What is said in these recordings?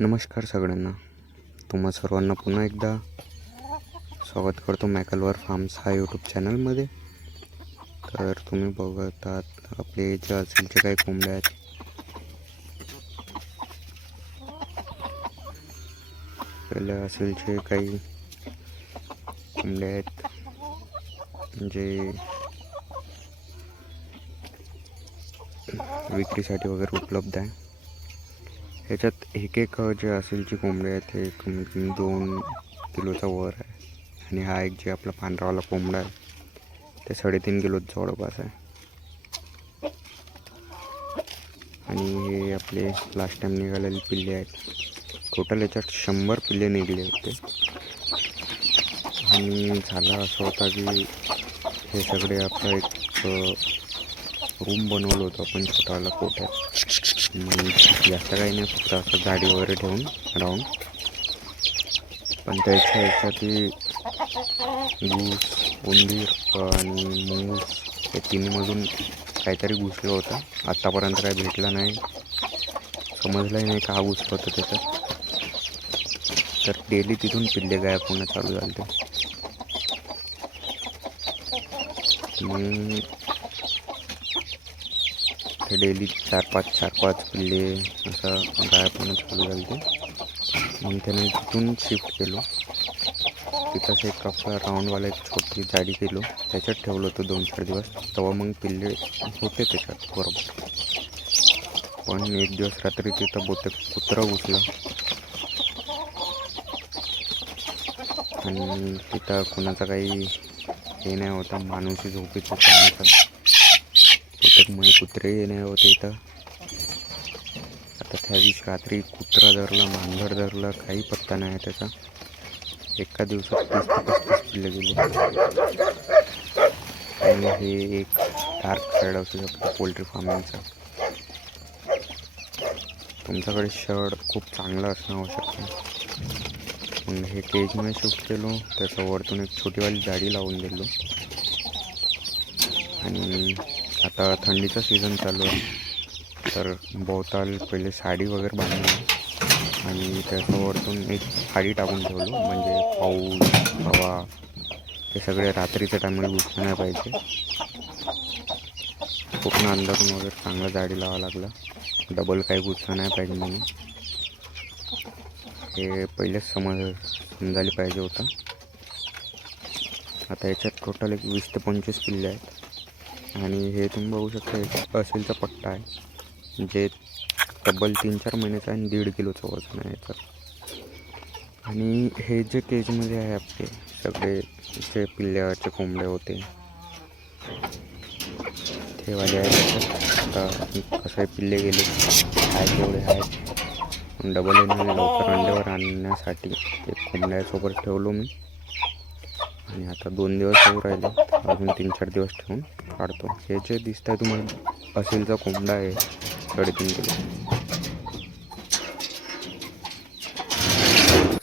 नमस्कार सगळ्यांना. तुम्हा सर्वांना पुन्हा एकदा स्वागत करतो मॅकलवर फार्म्स हा यूट्यूब चॅनलमध्ये. तर तुम्ही बघत आहात आपले जे असेलचे काही कोंबड्या आहेत. पहिले असेलचे काही कोंबड्या आहेत. जे विक्रीसाठी वगैरे उपलब्ध आहे. ह्याच्यात एक एक जे असेलची कोंबडी आहे ते कमीत कमी दोन किलोचा वर आहे. आणि हा एक जे आपला पांढरावाला कोंबडा आहे ते साडेतीन किलो जवळपास आहे. आणि हे आपले लास्ट टाईम निघालेले पिल्ले आहेत. टोटल याच्यात शंभर पिल्ले निघले होते. आणि झालं असं होता की हे सगळे आपलं एक रूम बनवलं होतं आपण छोटावाला कोट्यात जास्त काही नाही फक्त असं गाडी वगैरे ठेवून राहून पण त्याच्या ह्याच्यात घूस उंदीर आणि मूस या तिन्हीमधून काहीतरी घुसलं होतं. आत्तापर्यंत काही भेटलं नाही. समजलंही नाही का घुसलं होतं त्याच्यात. तर डेली तिथून पिल्ले गायब पूर्ण चालू झालं ते मग ते डेली चार पाच चार पाच पिल्ले असं गायब होणं चालू झालं ते मग त्याने तिथून शिफ्ट केलो. तिथंच एक आपला राऊंडवाला एक छोटी जाडी केलो त्याच्यात ठेवलं होतं दोन चार दिवस. तेव्हा मग पिल्ले होते त्याच्यात बरोबर. पण एक दिवस रात्री तिथं बोते कुत्रं घुसलं. आणि तिथं कुणाचा काही हे नाही होता. माणूस झोपेत होता. बहुतेकमुळे कुत्रे येणे होते इथं आता त्या दिवशी रात्री कुत्रा धरला मांजर धरला काही पत्ता नाही त्याचा. एका दिवसात तीस ते पस्तीस पिल्ले गेले. आणि हे एक डार्क साईड असू शकतं पोल्ट्री फार्मिंगचा तुमच्याकडे शर्ट खूप चांगलं असणं आवश्यक आहे. मग हे केजमध्ये शिफ्ट केलो त्याच्या वरतून एक छोटीवाली जाडी लावून दिलो. आणि आता थंडीचा सीझन चालू आहे. तर बहुताल पहिले साडी वगैरे बांधली आणि. त्याच्यावरतून एक साडी टाकून ठेवलो. म्हणजे पाऊस हवा हे सगळे रात्रीच्या टायमाला घुसलं नाही पाहिजे. पूर्ण अंधारून वगैरे चांगलं जाडी लावा लागला. डबल काही घुसलं नाही पाहिजे म्हणून. हे पहिलेच समज समजायला पाहिजे होतं. आता याच्यात टोटल एक वीस ते पंचवीस पिल्ले आहेत. आणि हे तुम्ही बघू शकता एक असेलचा पट्टा आहे. जे तब्बल तीन चार महिन्याचा आणि दीड किलोचं वजन आहे याचं. आणि हे जे केजमध्ये आहे आपले सगळे जे पिल्ल्याचे कोंबडे होते. ते वाले आहेत. आता कसे पिल्ले गेले आहे तेवढे आहेत. डबल लवकर. अंड्यावर आणण्यासाठी ते कोंबड्यासोबत ठेवलो मी. आणि आता दोन दिवस होऊ राहिले. अजून तीन चार दिवस ठेवून काढतो. हे जे दिसत आहे तुम्हाला असेलचा कोंबडा आहे. साडेतीन किलो.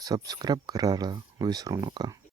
सबस्क्राईब करायला विसरू नका.